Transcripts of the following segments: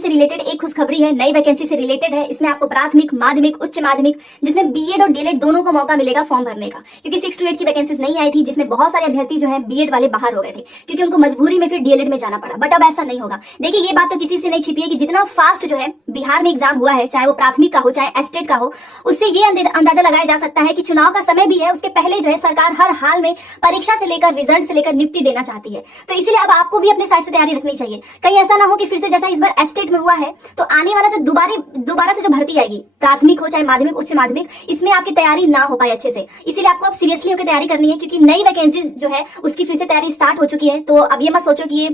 से रिलेटेड एक खुशखबरी है, नई वैकेंसी से रिलेटेड है। इसमें आपको प्राथमिक, माध्यमिक, उच्च माध्यमिक, जिसमें बीएड और डीएलएड दोनों को मौका मिलेगा फॉर्म भरने का, क्योंकि 6 to 8 की वैकेंसीज नहीं आई थी, जिसमें बहुत सारे अभ्यर्थी जो है बीएड वाले बाहर हो गए थे, क्योंकि उनको मजबूरी में फिर डीएलएड में जाना पड़ा। बट अब ऐसा नहीं होगा। देखिए, ये बात तो किसी से नहीं छिपी है कि जितना फास्ट जो है बिहार में एग्जाम हुआ है, चाहे वो प्राथमिक का हो चाहे एस्टेट का हो, उससे ये अंदाजा लगाया जा सकता है कि चुनाव का समय भी है, उसके पहले जो है सरकार हर हाल में परीक्षा से लेकर रिजल्ट से लेकर नियुक्ति देना चाहती है। तो इसीलिए अब आपको भी अपने साइड से तैयारी रखनी चाहिए। कहीं ऐसा ना हो कि फिर से जैसा इस बार एस्टेट में हुआ है, तो आने वाला जो दोबारा से जो भर्ती आएगी, प्राथमिक हो चाहे माध्यमिक, उच्च माध्यमिक, इसमें आपकी तैयारी ना हो पाए अच्छे से। इसीलिए आपको अब सीरियसली होकर तैयारी करनी है, क्योंकि नई वैकेंसीज जो है उसकी फिर से तैयारी स्टार्ट हो चुकी है। तो अब ये मत सोचो कि ये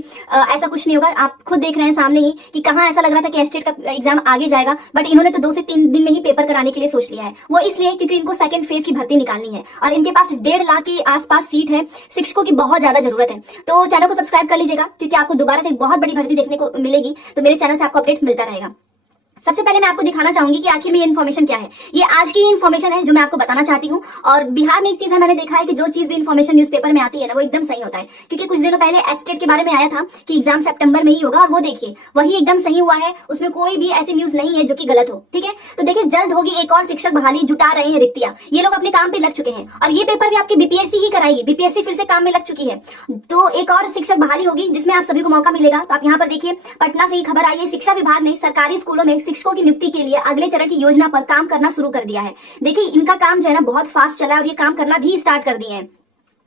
ऐसा कुछ नहीं होगा। आप खुद देख रहे हैं सामने ही कि कहाँ ऐसा लग रहा था कि एस्टेट का एग्जाम आगे जाएगा, बट इन्होंने तो 2 से 3 दिन में ही पेपर कराने के लिए सोच लिया है। वो इसलिए क्योंकि इनको सेकंड फेज की भर्ती निकालनी है और इनके पास 1.5 लाख के आसपास सीट है। शिक्षकों की बहुत ज्यादा जरूरत है। तो चैनल को सब्सक्राइब कर लीजिएगा, क्योंकि आपको दोबारा से एक बहुत बड़ी भर्ती देखने को मिलेगी। तो मेरे चैनल से आपको अपडेट मिलता रहेगा। सबसे पहले मैं आपको दिखाना चाहूंगी कि आखिर में ये इन्फॉर्मेशन क्या है। ये आज की इन्फॉर्मेशन है जो मैं आपको बताना चाहती हूँ। और बिहार में एक चीज है, मैंने देखा है कि जो चीज भी इन्फॉर्मेशन न्यूज़पेपर में आती है ना, वो एकदम सही होता है। क्योंकि कुछ दिनों पहले एस्टेट के बारे में आया था कि एग्जाम सितंबर में ही होगा, और वो देखिए वही एकदम सही हुआ है। उसमें कोई भी ऐसी न्यूज नहीं है जो कि गलत हो। ठीक है, तो देखिए, जल्द होगी एक और शिक्षक बहाली, जुटा रहे हैं रिक्तियां। ये लोग अपने काम पे लग चुके हैं और ये पेपर भी आपकी बीपीएससी ही कराएगी। बीपीएससी फिर से काम में लग चुकी है, तो एक और शिक्षक बहाली होगी जिसमें आप सभी को मौका मिलेगा। तो आप यहाँ पर देखिए, पटना से ही खबर आई है, शिक्षा विभाग ने सरकारी स्कूलों में शिक्षकों की नियुक्ति के लिए अगले चरण की योजना पर काम करना शुरू कर दिया है। देखिए, इनका काम जो है ना बहुत फास्ट चला है और ये काम करना भी स्टार्ट कर दिए हैं।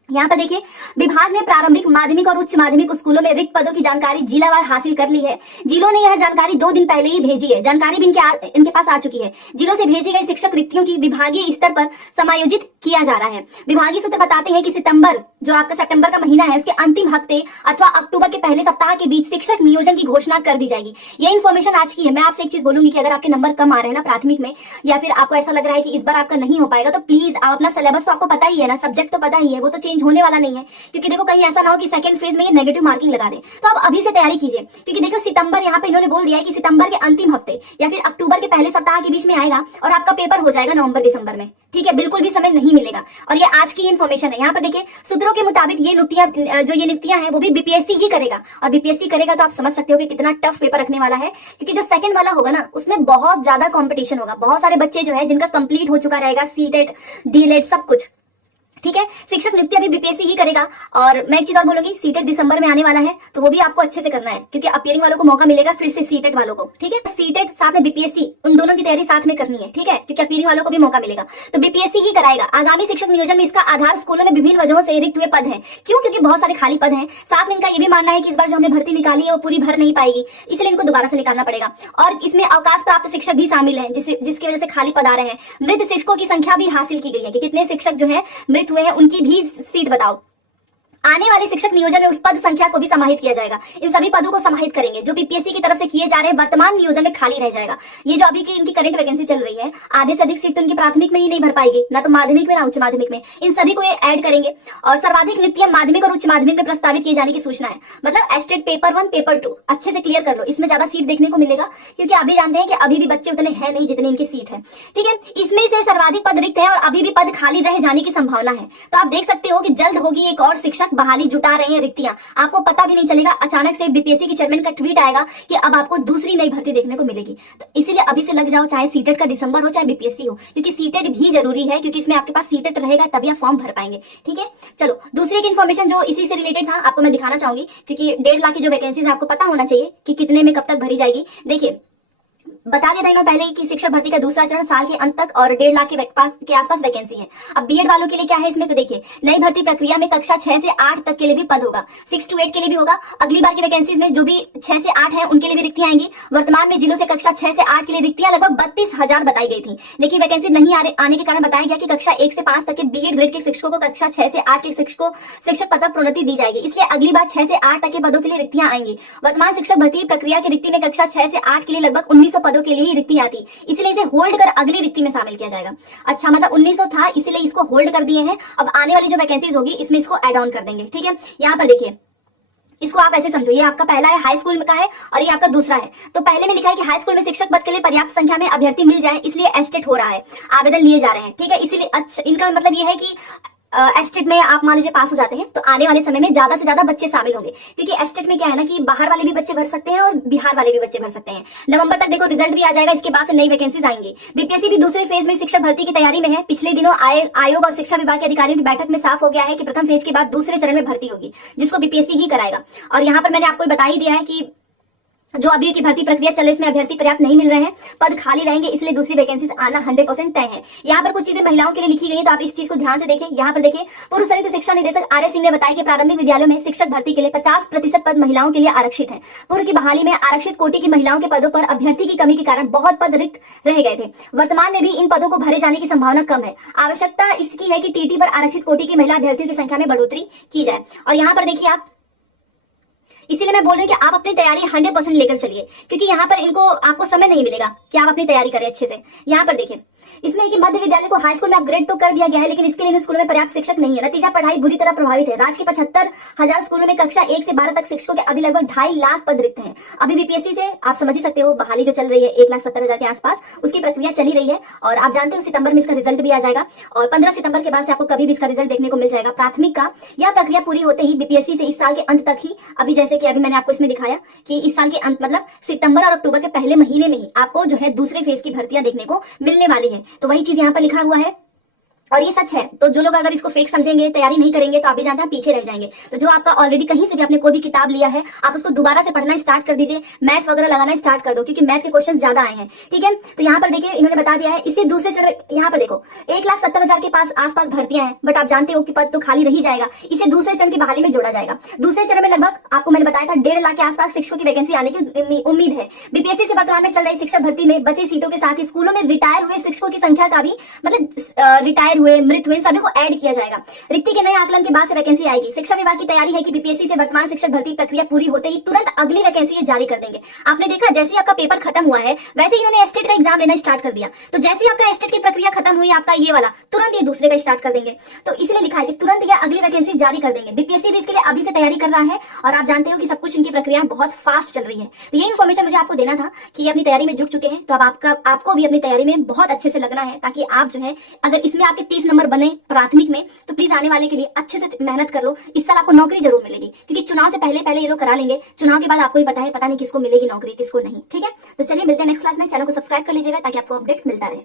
यहाँ पर देखिए, विभाग ने प्रारंभिक, माध्यमिक और उच्च माध्यमिक स्कूलों में रिक्त पदों की जानकारी जिलावार हासिल कर ली है। जिलों ने यह जानकारी 2 दिन पहले ही भेजी है। जानकारी भी इनके पास आ चुकी है। जिलों से भेजी गई शिक्षक रिक्तियों की विभागीय स्तर पर समायोजित किया जा रहा है। विभागीय सूत्र बताते हैं कि सितंबर, जो आपका सितंबर का महीना है, उसके अंतिम हफ्ते अथवा अक्टूबर के पहले सप्ताह के बीच शिक्षक नियोजन की घोषणा कर दी जाएगी। ये इन्फॉर्मेशन आज की है। मैं आपसे एक चीज बोलूंगी कि अगर आपके नंबर कम आ रहे हैं ना प्राथमिक में, या फिर आपको ऐसा लग रहा है कि इस बार आपका नहीं हो पाएगा, तो प्लीज आप अपना सिलेबस तो आपको पता ही है ना, सब्जेक्ट तो पता ही है, वो तो चेंज होने वाला नहीं है। क्योंकि देखो, कहीं ऐसा ना हो कि सेकंड फेज में ये नेगेटिव मार्किंग लगा दे। तो आप अभी से तैयारी कीजिए, क्योंकि देखो, सितंबर यहाँ पे इन्होंने बोल दिया है कि सितंबर के अंतिम हफ्ते या फिर अक्टूबर के पहले सप्ताह के बीच में आएगा और आपका पेपर हो जाएगा नवंबर दिसंबर में। ठीक है, बिल्कुल भी समय नहीं मिलेगा। और ये आज की इन्फॉर्मेशन है। यहाँ पर देखिए, सूत्रों के मुताबिक ये नियुक्तियां हैं वो भी बीपीएससी ही करेगा। और बीपीएससी करेगा तो आप समझ सकते हो कि कितना टफ पेपर रखने वाला है, क्योंकि जो सेकंड वाला होगा ना, उसमें बहुत ज्यादा कंपटीशन होगा। बहुत सारे बच्चे जो है जिनका कंप्लीट हो चुका रहेगा, सीटेट, डीएलएड, सब कुछ। ठीक है, शिक्षक नियुक्ति अभी बीपीएससी ही करेगा। और मैं एक चीज और बोलूंगी, सीटेट दिसंबर में आने वाला है, तो वो भी आपको अच्छे से करना है, क्योंकि अपीयरिंग वालों को मौका मिलेगा फिर से सीटेट वालों को। ठीक है, सीटेट साथ में बीपीएससी, उन दोनों की तैयारी साथ में करनी है। ठीक है, क्योंकि अपीयरिंग वालों को भी मौका मिलेगा, तो बीपीएससी ही कराएगा। आगामी शिक्षक नियोजन में इसका आधार स्कूलों में विभिन्न वजहों से रिक्त हुए पद है। क्यों? क्योंकि बहुत सारे खाली पद हैं। साथ में इनका ये भी मानना है कि इस बार जो हमने भर्ती निकाली है वो पूरी भर नहीं पाएगी, इसलिए इनको दोबारा से निकालना पड़ेगा। और इसमें अवकाश प्राप्त शिक्षक भी शामिल है, जिसकी वजह से खाली पद आ रहे हैं। मृत शिक्षकों की संख्या भी हासिल की गई है कि कितने शिक्षक जो है मृत हुए हैं, उनकी भी सीट बताओ। आने वाले शिक्षक नियोजन में उस पद संख्या को भी समाहित किया जाएगा। इन सभी पदों को समाहित करेंगे जो बीपीएससी की तरफ से किए जा रहे हैं। वर्तमान नियोजन में खाली रह जाएगा। ये जो अभी की इनकी करंट वैकेंसी चल रही है, आधे से अधिक सीट तो इनकी प्राथमिक में ही नहीं भर पाएगी, ना तो माध्यमिक में ना उच्च माध्यमिक में। इन सभी को ये ऐड करेंगे। और सर्वाधिक नियुक्तियां माध्यमिक और उच्च माध्यमिक में प्रस्तावित किए जाने की सूचना है। मतलब एस्टेट पेपर 1, पेपर 2 अच्छे से क्लियर कर लो, इसमें ज्यादा सीट देखने को मिलेगा, क्योंकि अभी जानते हैं कि अभी भी बच्चे उतने हैं नहीं जितने इनकी सीट है। ठीक है, इसमें से सर्वाधिक पद रिक्त है और अभी भी पद खाली रह जाने की संभावना है। तो आप देख सकते हो कि जल्द होगी एक और शिक्षक बहाली, जुटा रहे हैं रिक्तियां। आपको पता भी नहीं चलेगा, अचानक से बीपीएससी की चेयरमैन का ट्वीट आएगा कि अब आपको दूसरी नई भर्ती देखने को मिलेगी। तो इसीलिए अभी से लग जाओ, चाहे सीटेट का दिसंबर हो चाहे बीपीएससी हो, क्योंकि सीटेट भी जरूरी है, क्योंकि इसमें आपके पास सीटेट रहेगा तभी आप फॉर्म भर पाएंगे। ठीक है, चलो दूसरी एक इन्फॉर्मेशन जो इसी से रिलेटेड था आपको मैं दिखाना चाहूंगी, क्योंकि 1.5 लाख की जो वैकेंसीज आपको पता होना चाहिए कि कितने में कब तक भरी जाएगी। देखिए, बता दिया था इन्होंने पहले कि शिक्षक भर्ती का दूसरा चरण साल के अंत तक और 1.5 लाख के आसपास वैकेंसी है। अब बीएड वालों के लिए क्या है इसमें, तो देखिए, नई भर्ती प्रक्रिया में कक्षा 6 से 8 तक के लिए भी पद होगा, 6 to 8 के लिए भी होगा। अगली बार की वैकेंसीज में जो भी 6 से 8 है उनके लिए भी रिक्तियां आएंगी। वर्तमान में जिलों से कक्षा 6 से 8 के लिए रिक्तियां लगभग 32,000 बताई गई थी, लेकिन वैकेंसी नहीं आने के कारण बताया गया कि कक्षा 1 से 5 तक के बीएड ग्रेड के शिक्षकों को कक्षा 6 से 8 के शिक्षक पद पर प्रोन्नति दी जाएगी। इसलिए अगली बार 6 से 8 तक के पदों के लिए रिक्तियां आएंगी। वर्तमान शिक्षक भर्ती प्रक्रिया की रिक्ति में कक्षा 6 से 8 के लिए लगभग 1900 पदों के लिए ही रिक्ति आती, इसलिए इसे होल्ड कर अगली रिक्ति में शामिल किया जाएगा। अच्छा, मतलब 1900 था इसलिए इसको होल्ड कर दिए हैं। अब आने वाली जो वैकेंसीज होगी इसमें इसको ऐड ऑन कर देंगे। ठीक है, यहाँ पर देखिए, इसको आप ऐसे समझो, ये आपका पहला है, हाई स्कूल में का है, और ये आपका दूसरा है। तो पहले में लिखा है कि हाई स्कूल में शिक्षक पद के लिए पर्याप्त संख्या में अभ्यर्थी मिल जाए, इसलिए एस्टेट हो रहा है, आवेदन लिए जा रहे हैं। ठीक है, इसीलिए अच्छा, इनका मतलब ये है कि एस्टेट में आप मान लीजिए पास हो जाते हैं तो आने वाले समय में ज्यादा से ज्यादा बच्चे शामिल होंगे, क्योंकि एस्टेट में क्या है ना कि बाहर वाले भी बच्चे भर सकते हैं और बिहार वाले भी बच्चे भर सकते हैं। नवंबर तक देखो रिजल्ट भी आ जाएगा, इसके बाद से नई वैकेंसीज आएंगी। बीपीएससी भी दूसरे फेज में शिक्षक भर्ती की तैयारी में है। पिछले दिनों आयोग और शिक्षा विभाग के अधिकारियों की बैठक में साफ हो गया है कि प्रथम फेज के बाद दूसरे चरण में भर्ती होगी, जिसको बीपीएससी ही कराएगा। और यहाँ पर मैंने आपको बता ही दिया है कि जो अभी की भर्ती प्रक्रिया चल रही है इसमें अभ्यर्थी पर्याप्त नहीं मिल रहे हैं, पद खाली रहेंगे, इसलिए दूसरी वैकेंसीज आना 100% तय है। यहाँ पर कुछ चीजें महिलाओं के लिए लिखी गई है, तो आप इस चीज को ध्यान से देखिए। यहाँ पर देखिए, पूर्व संयुक्त शिक्षा निदेशक आर्य सिंह ने बताया कि प्रारंभिक विद्यालयों में शिक्षक भर्ती के लिए 50% पद महिलाओं के लिए आरक्षित है। पूर्व की बहाली में आरक्षित कोटि की महिलाओं के पदों पर अभ्यर्थी की कमी के कारण बहुत पद रिक्त रह गए थे। वर्तमान में भी इन पदों को भरे जाने की संभावना कम है। आवश्यकता इसकी है कि टीटी पर आरक्षित कोटि की महिला अभ्यर्थियों की संख्या में बढ़ोतरी की जाए। और यहाँ पर देखिए आप, इसीलिए मैं बोल रही हूँ कि आप अपनी तैयारी 100% लेकर चलिए, क्योंकि यहाँ पर इनको आपको समय नहीं मिलेगा कि आप अपनी तैयारी करें अच्छे से। यहाँ पर देखिए इसमें कि मध्य विद्यालय को हाई स्कूल में अपग्रेड तो कर दिया गया है, लेकिन इसके लिए इन स्कूलों में पर्याप्त शिक्षक नहीं है। नतीजा पढ़ाई बुरी तरह प्रभावित है। राज्य के 75,000 स्कूलों में कक्षा 1 से 12 तक शिक्षकों के अभी लगभग 2.5 लाख पद रिक्त हैं। अभी बीपीएससी से आप समझ ही सकते हो बहाली जो चल रही है 1,70,000 के आसपास, उसकी प्रक्रिया चली रही है। और आप जानते हो सितंबर में इसका रिजल्ट भी आ जाएगा और 15 सितंबर के बाद से आपको कभी भी इसका रिजल्ट देखने को मिल जाएगा प्राथमिक का। यह प्रक्रिया पूरी होते ही बीपीएससी से इस साल के अंत तक ही, अभी जैसे कि अभी मैंने आपको इसमें दिखाया कि इस साल के अंत मतलब सितंबर और अक्टूबर के पहले महीने में ही आपको जो है दूसरे फेज की भर्तियां देखने को मिलने वाली है। तो वही चीज यहाँ पर लिखा हुआ है और ये सच है। तो जो लोग अगर इसको फेक समझेंगे, तैयारी नहीं करेंगे, तो आप भी जानते हैं पीछे रह जाएंगे। तो जो आपका ऑलरेडी कहीं से भी आपने कोई भी किताब लिया है, आप उसको दोबारा से पढ़ना स्टार्ट कर दीजिए, मैथ वगैरह लगाना स्टार्ट कर दो, क्योंकि मैथ के क्वेश्चन ज्यादा आए हैं। ठीक है, तो यहाँ पर देखिए इन्होंने बता दिया है। इससे दूसरे चरण, यहाँ पर देखो 1,70,000 के पास आसपास भर्तियां हैं, बट आप जानते हो कि पद तो खाली रह जाएगा। इसे दूसरे चरण की बहाली में जोड़ा जाएगा। दूसरे चरण में लगभग आपको मैंने बताया था 1.5 लाख के आसपास शिक्षकों की वैकेंसी आने की उम्मीद है। बीपीएससी से वर्तमान में चल रही शिक्षक भर्ती में बची सीटों के साथ ही स्कूलों में रिटायर हुए शिक्षकों की संख्या का भी मतलब रिटायर हुए, मृत हुए, सभी को ऐड किया जाएगा। रिक्ति के नए आकलन के बाद से वैकेंसी आएगी। शिक्षा विभाग की तैयारी है कि बीपीएससी से वर्तमान शिक्षक भर्ती प्रक्रिया पूरी होते ही तुरंत अगली वैकेंसी जारी कर देंगे। आपने देखा जैसे ही आपका पेपर खत्म हुआ है वैसे ही इन्होंने एस्टेट का एग्जाम लेना स्टार्ट कर दिया। तो जैसे ही आपका एस्टेट की प्रक्रिया खत्म हुई आपका ये वाला, तुरंत ये दूसरे का स्टार्ट कर देंगे। तो इसलिए लिखा है कि तुरंत ये अगली वैकेंसी जारी कर देंगे। बीपीएससी भी इसके लिए अभी से तैयारी कर रहा है और आप जानते हो कि सब कुछ इनकी प्रक्रिया बहुत फास्ट चल रही है। तो ये इन्फॉर्मेशन मुझे आपको देना था कि ये अपनी तैयारी में जुट चुके हैं। तो अब आपको भी अपनी तैयारी में बहुत अच्छे से लगना है, ताकि आप जो है अगर इसमें आपके 30 नंबर बने प्राथमिक में, तो प्लीज आने वाले के लिए अच्छे से मेहनत कर लो। इस साल आपको नौकरी जरूर मिलेगी, क्योंकि चुनाव से पहले ये लोग करा लेंगे। चुनाव के बाद आपको ही पता है, पता नहीं किसको मिलेगी नौकरी किसको नहीं। ठीक है, तो चलिए मिलते हैं नेक्स्ट क्लास में। चैनल को सब्सक्राइब कर लीजिएगा ताकि आपको अपडेट मिलता रहे।